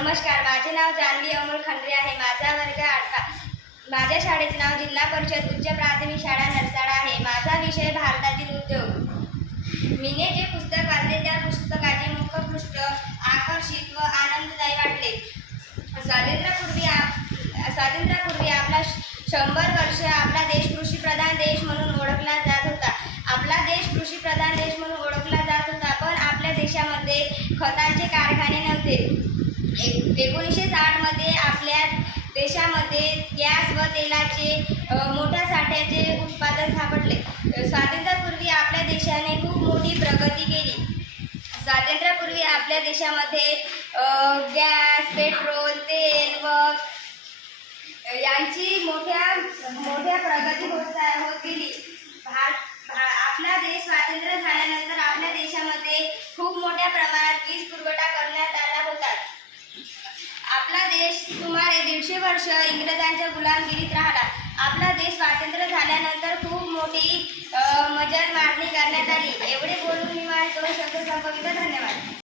नमस्कार माझे नाव जान्हवी अमोल खंडरे आहे. माझा वर्ग आठवा माझ्या शाळेचे नाव जिल्हा परिषद उच्च प्राथमिक शाळा नरसाडा आहे. माझा विषय भारतातील उद्योग. मीने जे पुस्तक वाचले त्या पुस्तकाचे मुखपृष्ठ आकर्षित व आनंददायी वाटले. स्वातंत्र्यापूर्वी आप स्वातंत्र्यापूर्वी आपला श- शंभर वर्ष आपला देश कृषीप्रधान देश म्हणून ओळखला जात होता. आपला देश कृषीप्रधान देश म्हणून ओळखला जात होता पण आपल्या देशामध्ये खतांचे कारखाने नव्हते. एक एकोणीसशे साठमध्ये आपल्या देशामध्ये गॅस व तेलाचे मोठ्या साठ्याचे उत्पादन सापडले. स्वातंत्र्यापूर्वी आपल्या देशाने खूप मोठी प्रगती केली. स्वातंत्र्यापूर्वी आपल्या देशामध्ये गॅस पेट्रोल तेल व यांची मोठ्या मोठ्या प्रगती होत होत गेली. भारत भा- आपला देश स्वातंत्र्य झाल्यानंतर आपल्या देशामध्ये खूप मोठ्या प्रमाणात वीज पुरवठा करण्यात आला होता आपला देश सुमारे दीडशे वर्ष इंग्रजांच्या गुलामगिरीत राहिला. आपला देश स्वातंत्र्य झाल्यानंतर खूप मोठी मजल मारणी करण्यात आली. एवढे बोलून मी माझे दोन शब्द संपवितो. धन्यवाद.